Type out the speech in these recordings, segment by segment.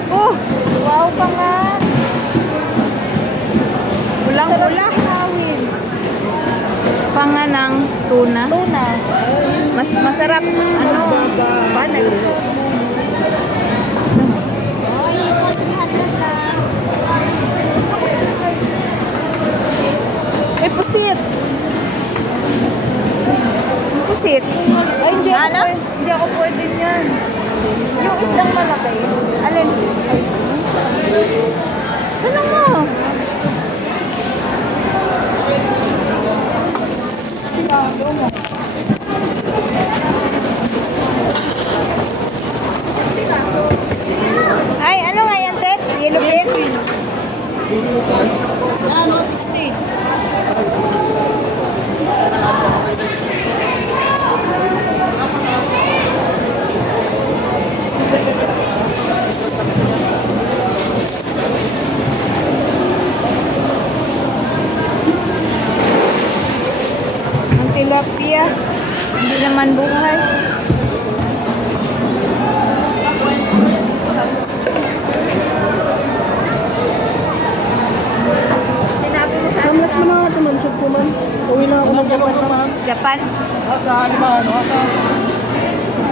Naku! Wow ka nga. Ulang-ula. Tanawin. Panga ng tuna. Tuna. Masarap. Ano? Banay. May pusit. Pusit. Ay, hindi ako, Ano? hindi ako pwede niyan. Yung isdang malaki. Alin? Tanong mo. Ay, ano nga yan, Ted? Yellow pin? Ano, 60. Ang tilapia. Hindi naman buhay. Sinabi mo sa Kamlas mo na ito, man. Sub ko, man. Uwi na ako ng Japan. Japan? Asa, lima, ano? Asa?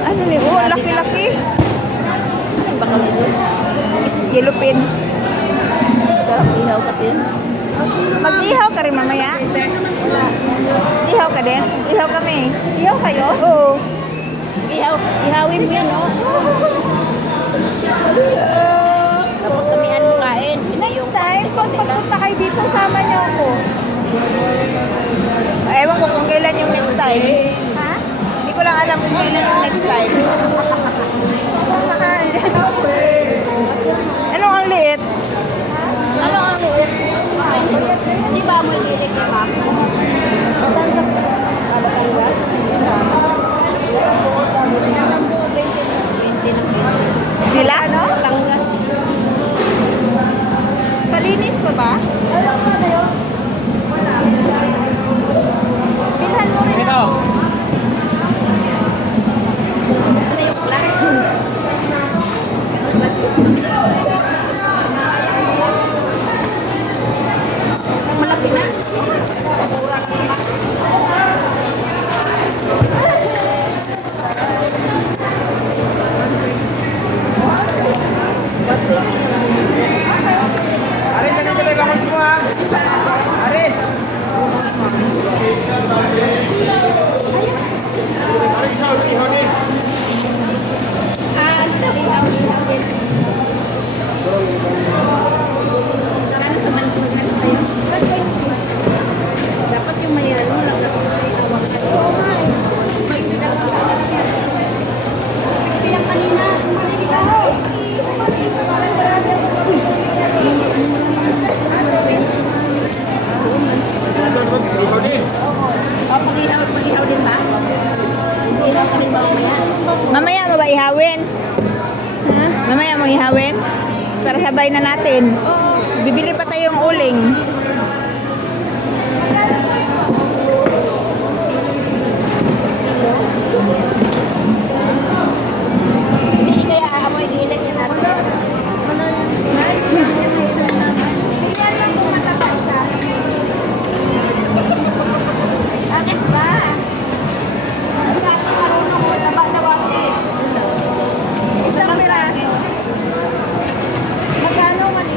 Ano ni? Oh, laki-laki. baka nito. Yellow pin. Sarap ihaw kasi yun. Mag-ihaw ka rin mamaya. Ihaw ka din? Ihaw kami. Ihaw kayo? Oo. Ihawin mo yan, oh. Tapos kamihan mo kain. Next time, pag pagpunta kayo dito, sama niyo ako. Ewan ko kung kailan yung next time. Ha? Hindi ko lang alam kung kailan yung next time. Mahal. Anong ang liit? Ano ang liit? Di ba mo liit ka pa? Batangas. Batangas? Dila? Ano? Batangas. Palinis pa ba? Bilhan mo rin ako. Ano yung black? Malaki na. Aris, ano ito ba mo ha? Aris! Ano daw ihaw din? Ano sa manipulog na sa'yo? Dapat yung may ano, lang dapat may awang may pinang kanina. Pag-ihaw din ba? Pag-ihaw ka rin ba mamaya? Mamaya mo ba ihawin? Ha? Mamaya mo ihawin? Para sabay na natin. Bibili pa tayong uling. Hindi kaya aamoy gilit yan natin. Ilan lang kung mataba isa. Bakit ba? Kasi marunong ko taba na waki. Isang piraso. Magkano man?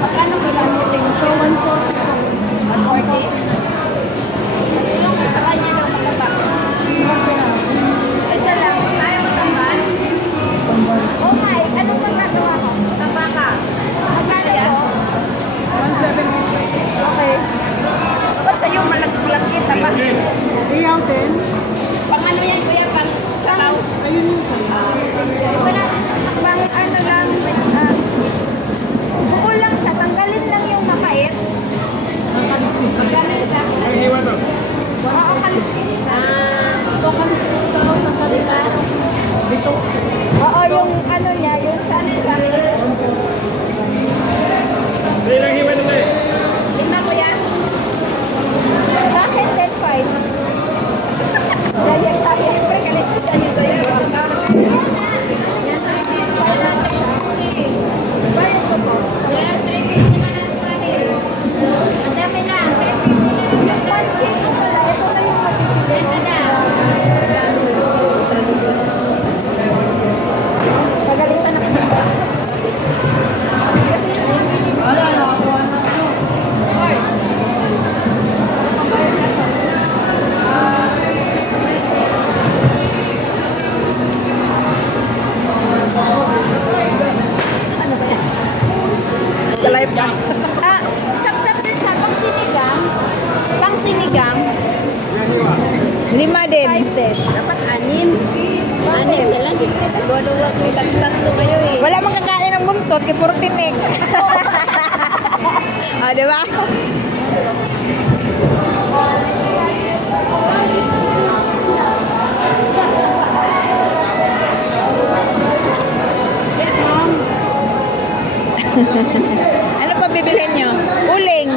Magkano kailangan mo? So, 1 5 din. Dapat 6. 6 na lang. Dalawa-dalawa kayo. Tatlo kayo eh. Wala mang kakain ng buntot kay puro tinik. Ah, di ba? Yes, mom. Ano pa bibilhin nyo? Uling.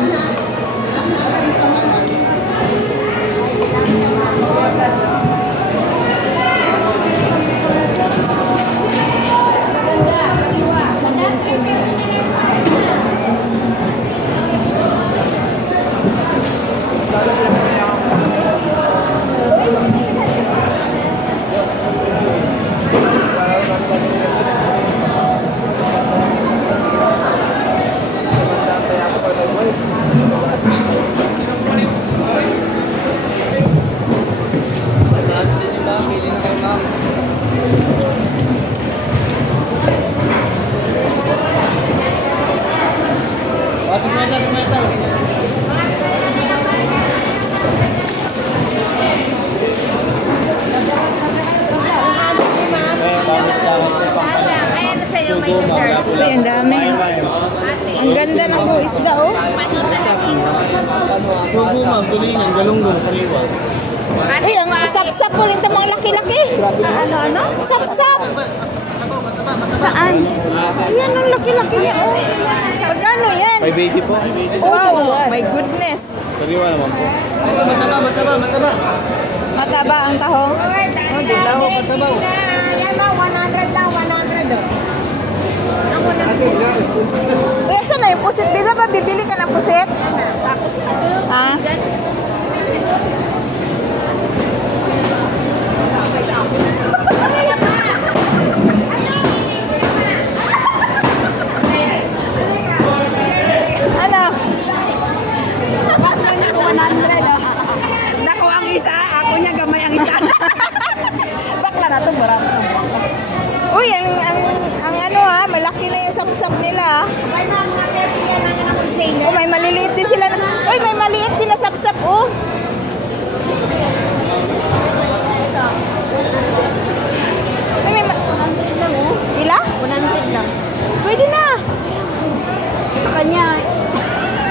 Uy, ang dami. Ang ganda ng isda, oh. Sugo ma'am, tulingan, galunggong, sariwa. Uy, ang sapsap po rin tamang laki-laki. Ano? Sapsap. Saan? Yan ang laki-laki niya, oh. Magkano yan? 580 po. Wow, my goodness. Sariwa naman po. Mataba. Mataba ang tahong. Laho, masabaw. Yan ba? 100 lang. 100 oh. Uy, saan na yung pusit? Bila ba bibili ka ng pusit? Ha? Ano? 100 Nako ang isa. Ako niya gamay ang isa. Bakla na to. Barato. Uy, ang ano ha, malaki na yung sapsap nila. Oh, may maliliit din sila. Uy, may maliit din na sapsap, oh. Uy, Ila? 100 lang. Pwede na. Sa kanya.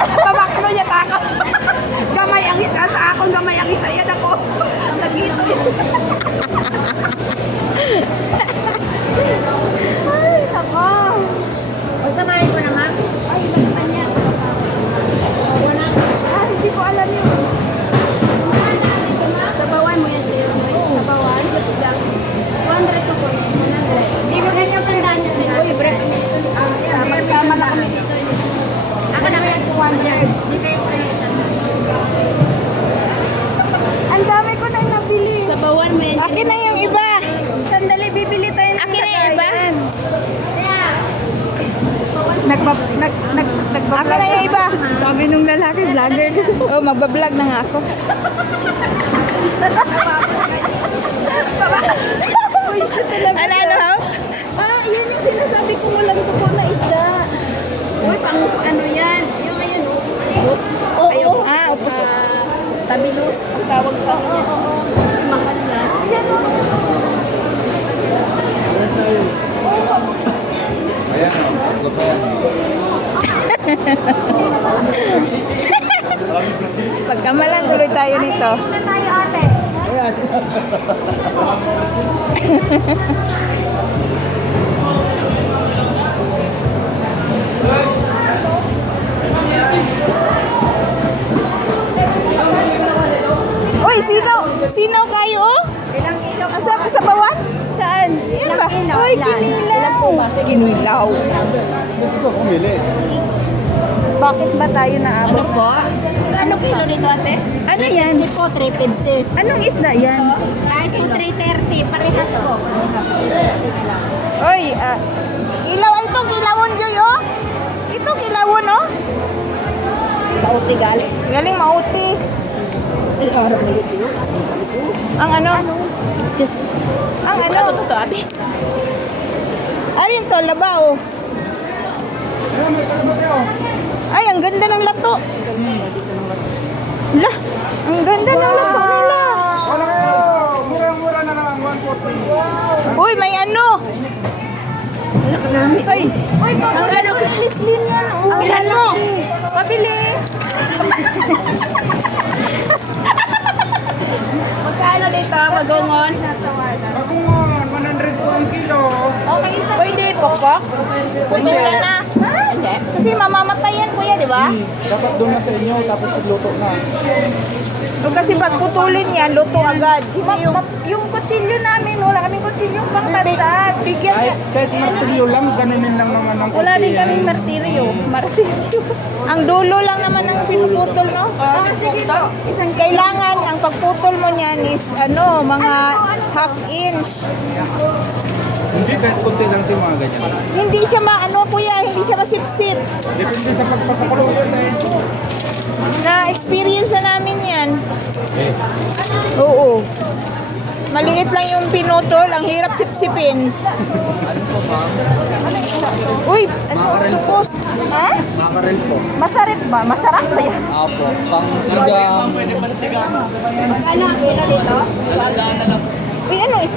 Pabaklo niya tako. Gamay ang isa sa akong gamay ang isa. Yan ako. Nagito yun. Ay, ako. Huwag samahin ko naman. Ay, nakita niya. Wala. Ah, hindi ko alam yun. Sabawan mo yan sa'yo. Sabawan. 100 ko po. 100. Bibigyan niyo sandaan niya sa'yo. Uy, bre. Sama na kami dito. Ako na yan 200. Ang dami ko na nabili. Sabawan mo yan. Akin na yung iba. Sandali, bibili tayo ng Akin na yung iba. Akin na yung iba. Sabi nung lalaki, vlogger. Oh, magbablog na nga ako. Ano? Ah, yan yung sinasabi ko walang tuko na isda. Uy, pang ano yan? Yung ayun, upos. Oo. Ah, upos. Tabilus. Ang tawag sa kanya. Oo. Mahal na. Yan o. Pagkamalan tuloy tayo nito. Na tayo ate. Uy, sinaw kayo, oh? Ilang kilo? Asa sa bawan? Saan? Yan ba? Uy, kinilaw. Kinilaw. Pumili. Bakit ba tayo naabot? Ano po? Ano kilo nito ate? Ano yan? Hindi po, 350. Anong isda yan? Kahit po 330, parehas po. Uy, ilaw ay itong kilawon, Joy, oh? Ito kilawon, oh? Pauti galing. Galing mauti. Ang ano? Excuse me. Ang ano? Ito to ate. Arin to, labao. Ay, ang ganda ng lato. Lah, ang ganda ng lato nila. Uy, pabili ko ni Lislin yan. Ilan mo? Pabili. Magkano dito, magungon? Ako nga, 100 po ang kilo. Okay, isa. Pwede, pokpok? Pwede na. Hindi. Kasi mamamatay yan, kuya, di ba? Dapat doon na sa inyo, tapos igluto na. So, kasi pag putulin yan, luto agad. Yung kutsilyo namin, wala kaming kutsilyo pang tatat. Bigyan ka. Kahit martilyo lang, ganunin lang naman ang Wala din kaming martiryo. Ang dulo lang naman ang pinuputol, no? Sige po. Kailangan, ang pagputol mo niyan is, mga half inch. Hindi, kahit kunti lang ito yung mga ganyan. Hindi siya kuya, hindi siya masipsip. Depende sa pagpapakulo yun eh. Na-experience na namin yan. Oo. Maliit lang yung pinutol, ang hirap sipsipin. Uy, tukos. Ha? Makarel po. Masarap ba? Masarap ba yan? Apo, pang sigang. Ano, kilo dito? Uy, ano is...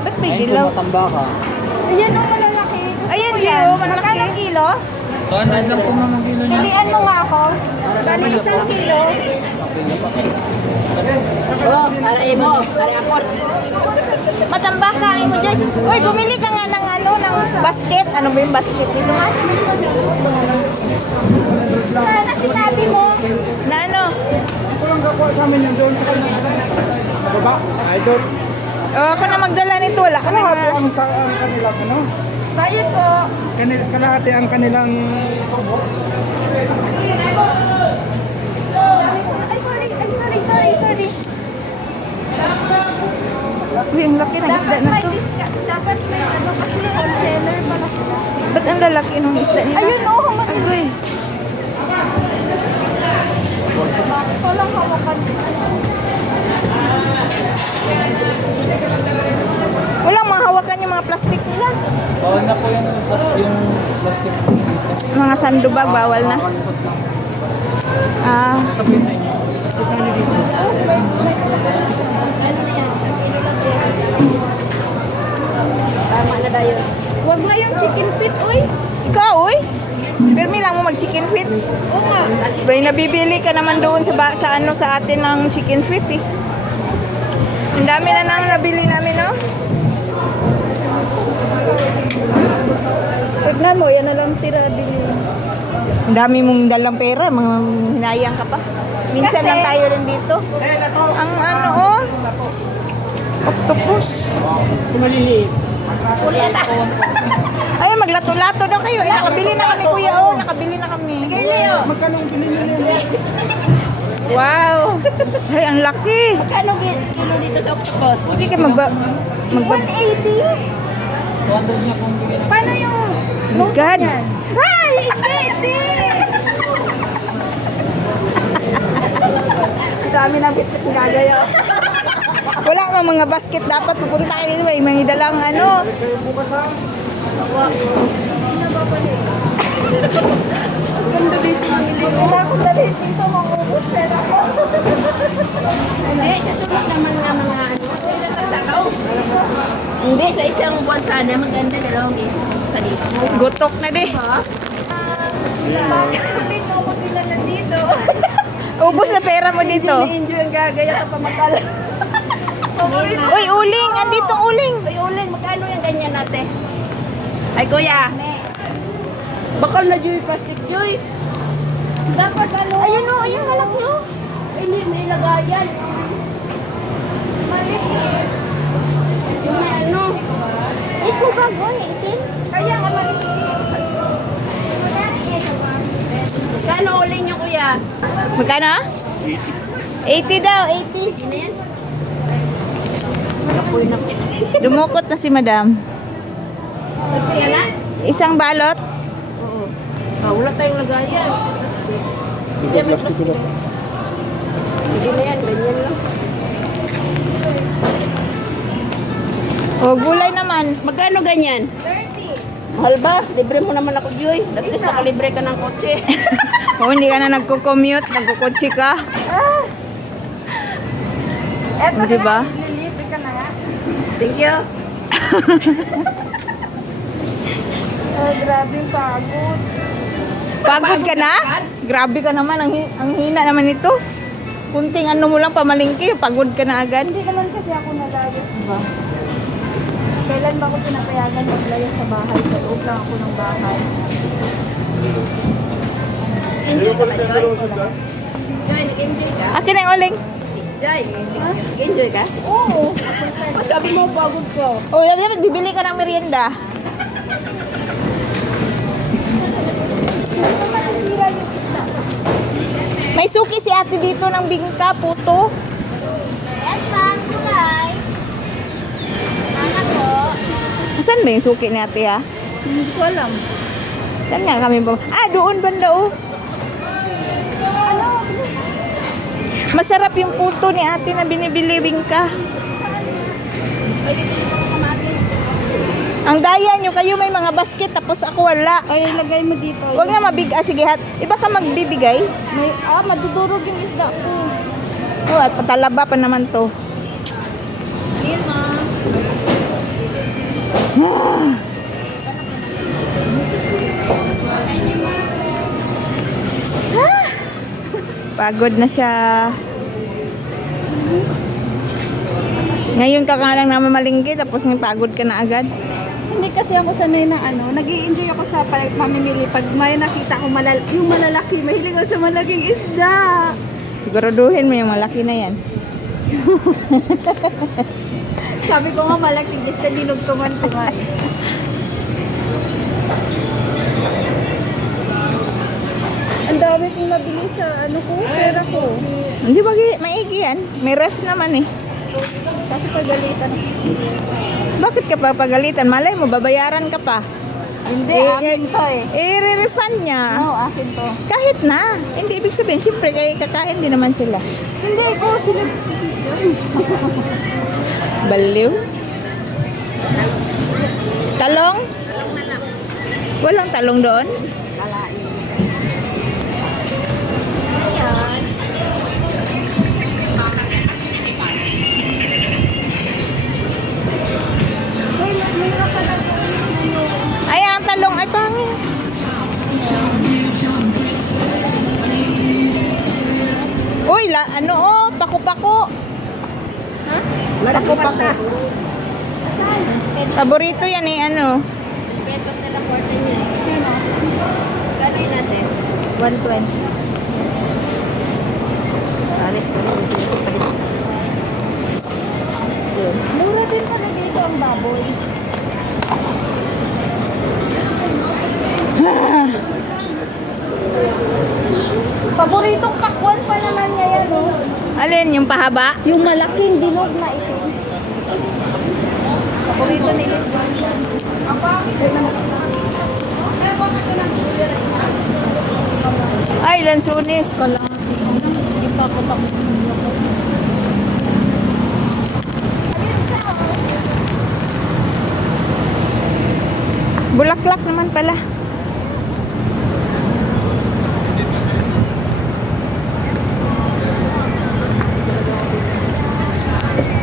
Ba't may dilaw? matamba ka. Ayan o, malalaki. Ayan, Gio, malaki. Magkano kilo? 200 lang po mga kilo niya. Pilian mo nga ako. Bali, 1 kilo. Oh, para imo, para ako. Matambak ka mo dyan. Uy, bumili ka nga ng ng basket. Ano ba yung basket nito? Sana sinabi mo. Na ano? Ito lang kakuha sa amin yung doon sa kanya. Baba, ay doon. Ako na magdala nito. Wala ka na Kalahati nga. ang kanilang ano? Bayad po. Kalahati ang kanilang Ay, sorry. Uy, ang laki ng isda na to. Dapat may ano kasi wholesaler pala sila. Ba't ang lalaki ng isda nila? Ayun, oh, Agoy. walang hawakan. Walang mahawakan yung mga plastic nila. bawal na po yung plastic. Mga sandubag, bawal na. Ah, Tama na dayo. wag na yung chicken feet, uy. Ikaw, uy. Pirmi lang mo mag-chicken feet. Oo nga. Bay, nabibili ka naman doon sa atin ng chicken feet, eh. Ang dami na nang nabili namin, no? Tignan mo, yan na lang tira bili. Ang dami mong dalang pera, mga hinayang ka pa. Minsan lang tayo rin dito. Ang octopus. Maliliit. Ay, maglato-lato daw kayo. Eh, nakabili na kami, kuya. Oh, nakabili na kami. Magkano ang bilhin nyo? Wow. Ay, ang laki. Kano kilo dito sa octopus? Hindi ka 180? Paano yung Oh my God. Ay, hindi! Ang dami na bitin gagaya. Wala nga mga basket dapat pupunta kayo dito. May mga dalang Ganda dito ang hindi. Wala akong dali dito, mangubot pera ko. Hindi, sa sunod naman nga mga Hindi, sa isang buwan sana, maganda dalawang beses sa dito. Gutok na di. Bakit hindi ko ako kilala dito? Ubus na pera mo dito. Enjoy ang gagaya ka pa makala. Uy, uling. Andito uling. Ay, uling, magkano yung ganyan natin? Ay, kuya. Bakal na Joy, plastic Joy. Dapat ano? Ayun o, ayun halak nyo. Ay, hindi, may lagayan. Maliit. Yung may ano. Ito ba, boy? Itin? Kaya nga maliit. Kano uling nyo, kuya? Magkano? 80 daw, 80. Yun na yan. Malapoy na. Dumukot na si madam. Yan na? Isang balot. Oo. Ah, wala tayong lagayan. Hindi may plastic. Hindi na yan, ganyan lang. O, gulay naman. Magkano ganyan? 30. Mahal ba? Libre mo naman ako, Joy. At least nakalibre ka ng kotse. O, hindi ka na nagko-commute, nagkukotse ka. O, diba? Thank you. Grabe yung pagod. Pagod ka na? Grabe ka naman, ang hina naman ito. Kunting ano mo lang pamalingki, pagod ka na agad. Hindi naman kasi ako nalayas, diba? Kailan ba ako pinapayagan maglayas sa bahay? Sa loob lang ako ng bahay. Enjoy ka ba, Joy? Joy, nag-enjoy ka? Akin na yung uling. Joy, nag-enjoy ka? Oo. Sabi mo, pagod ka. Oh, dapat bibili ka ng merienda. Masisira yung isda. May suki si ate dito ng bingka, puto. Yes, ma'am. Kulay. Anak ko. Saan ba yung suki ni ate ha? Hindi ko alam. Saan nga kami ba? Ah, doon banda oh. Masarap yung puto ni ate na binibili bingka. Ay, bibili ko ng kamatis. Ang daya nyo, kayo may mga basket tapos ako wala. Ay, ilagay mo dito. Huwag nga mabigas, sige hat. Iba ka magbibigay? Madudurog yung isda ko. Oh, at patalaba pa naman to. Ayun, ma'am. Pagod na siya. Ngayon ka lang naman malingki tapos pagod ka na agad. Hindi kasi ako sanay na nag-i-enjoy ako sa pamimili. Pag may nakita ko yung malalaki, mahilig ako sa malaking isda. Siguraduhin mo yung malaki na yan. Sabi ko nga malaking isda, dinugtungan-tungan. Ang dami kong nabili sa pera ko. Hindi maigi yan. May ref naman eh. Kasi pagalitan. Bakit ka pa pagalitan? Malay mo, babayaran ka pa. Hindi, akin to eh. I-refund niya. No, akin to. Kahit na. Hindi ibig sabihin, siyempre kaya kakain din naman sila. Hindi ko, sila. Baliw. Talong? Walang talong doon? Kalain. Ayan. Mayroon ka na Ayan, ang talong ay pangit. Uy, paku-paku. Paku-paku. Paborito yan eh, pesos na lang 40 niya. Sino? Gano'y natin? 120. Mura din pala dito ang baboy. Paboritong pakwan pa naman niya yan, oh. Alin, yung pahaba? Yung malaking dinog na ito. Paborito ni Lisbon. Ay, lansunis. Hindi pa ako tapos. Bulaklak naman pala.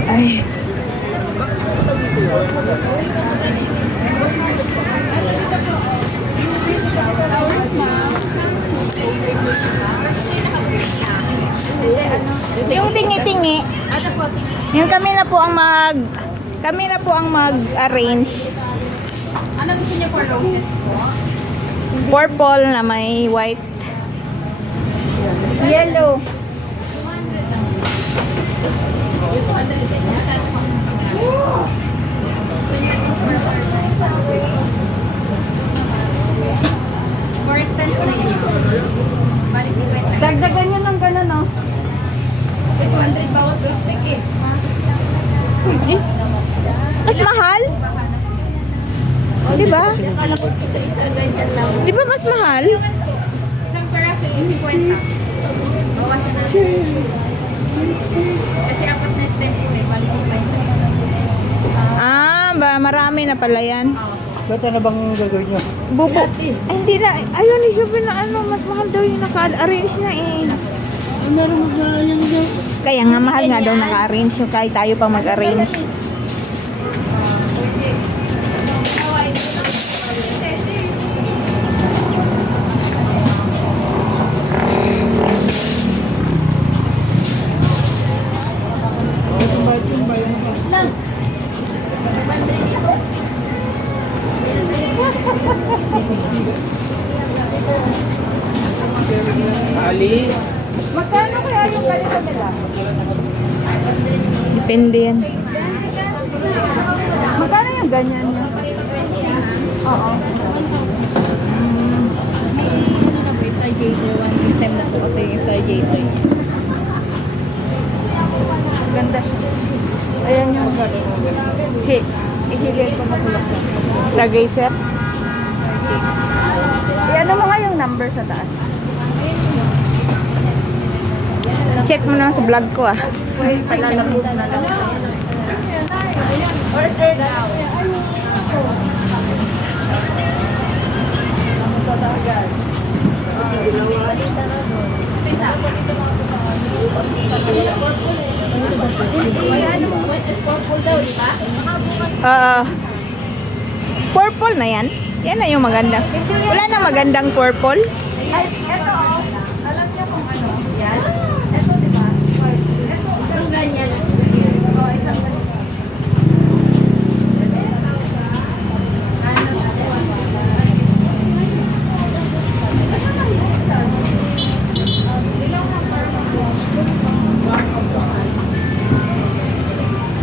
Ay. Yung tingi-tingi. Yung kami na po ang mag-arrange. Ano gusto niyo for roses po? Purple na may white. Yellow. For instance na yun. Bali 50. Dagdagan nyo ng gano'n, no? 200 bawat prospect eh. Mas mahal? Di ba? Akala ko isa-isa ganyan lang. Di ba mas mahal? Isang peraso is 50. Bawasan natin. Kasi apat na stem po eh. Bali 50. Ah, marami na pala yan. Ba't ano bang gagawin nyo? Bubo. Ay, hindi na. Ayun, sabi na mas mahal daw yung naka-arrange na eh. Meron na yan dyan. Kaya nga mahal nga daw naka-arrange yung kahit tayo pa mag-arrange. Ali. Magkano kaya yung ganito nila? Depende yan. Magkano yung ganyan niya? Oo. Stargazer, one system na po kasi yung Stargazer. Ganda siya. Ayan yung ihigil ko na tulak. Stargazer. Ano mo nga yung number sa taas? Check mo na sa vlog ko ah. Palalabog na lang. Order now. Purple na yan. Yan na yung maganda. Wala na magandang purple. Ay, eto oh. Alam niyo kung ano? Yan. Eto, di ba? Eto, isang ganyan. Oo, isang ganyan.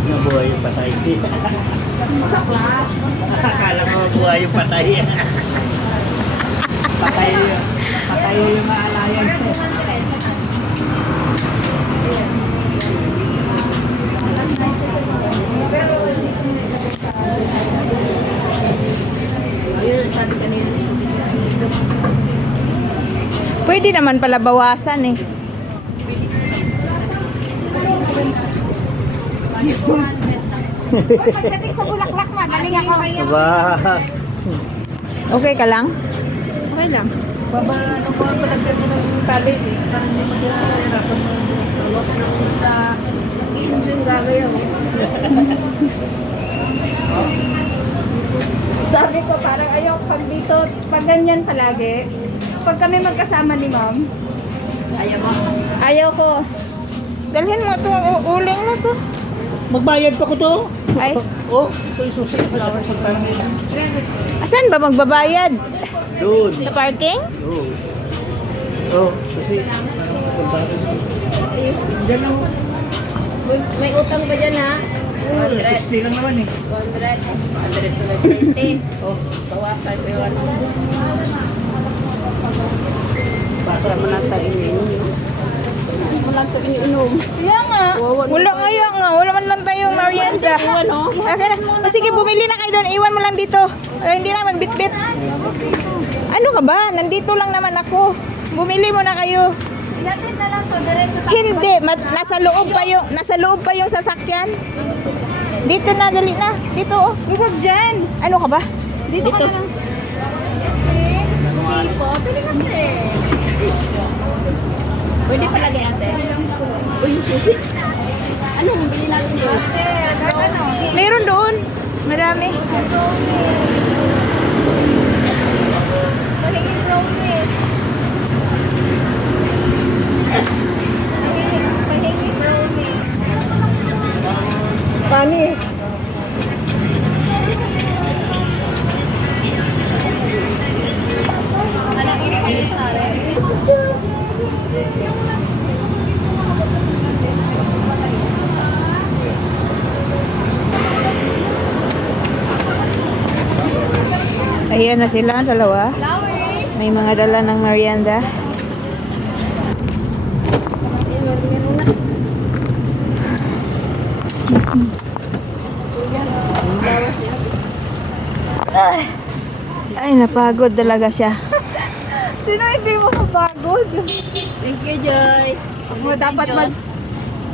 Nabuhay yung patay. Akala ko mabuhay yung patay. Patay yung maalayan. Ayun, sabi kanina. Pwede naman pala bawasan eh. Pagdating sa bulaklak, magaling ako. Ba? Okay ka lang? Okay lang. Baba, ano ko ang palagyan mo ng tali eh. Parang hindi mo kinahirapan mo. Tawas na mo sa Yung gagayaw. Sabi ko parang ayaw pag dito, pag ganyan palagi. Pag kami magkasama ni ma'am, Ayaw mo. ayaw ko. Dalhin mo ito, uling mo to. magbayad pa ko to. Ay, Oh, ito yung susi. asan ba magbabayad? Doon. Sa parking? Oh. Oh, susi. Diyan lang. May utang ba dyan ha? 60 lang naman eh. 100 Oh, bawasan ko yung ano. baka mo na tayo iniinom. Kaya nga. Wala nga. Wala man lang tayong merienda. Okay na. O sige, bumili na kayo doon. Iwan mo lang dito. Hindi na magbitbit. Ano ka ba? Nandito lang naman ako. Bumili mo na kayo. Natin na lang to, diretso tayo. Hindi, nasa loob pa yung sasakyan. Dito na, dali na. Dito oh. Huwag dyan. Ano ka ba? Dito ka na lang. Hindi po, pwede kasi. Pwede palagay ate. Uy, yung susi. Anong bili natin doon? Meron doon. Marami. Mahingin brownies. Mahingin brownies. Pani. Alam mo pa rin sa rin. Ayan na sila, dalawa. Flowers. May mga dala ng merienda. Excuse me. Ay, napagod talaga siya. Sino hindi mo mapagod? Thank you, Joy.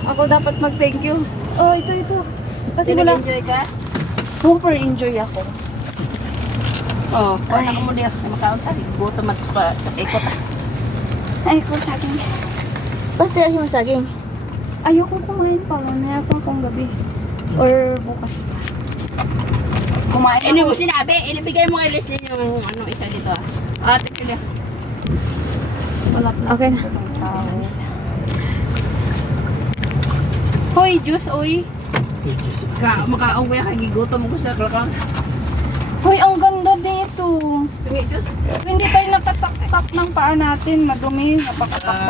Ako dapat mag-thank you. Oh, ito. Kasi wala. Enjoy ka? Super enjoy ako. Oo. Wala ka muna yung makaunta. Buto mat pa. Ikot. Ay, ko saging. Ba't tayo mo saging? Ayoko kumain pa. Mamaya pa akong gabi. Or bukas pa. Kumain Ano mo ako. sinabi? Ilibigay mo kay Leslie yung ano, isa dito ah. Ate Julia. Okay na. Hoy, juice, oy. Makauwi ka, gigutom ko sa klakang. Hoy, ang ganda dito. Hindi tayo nakataktak ng paa natin. Madumi, napakataktak.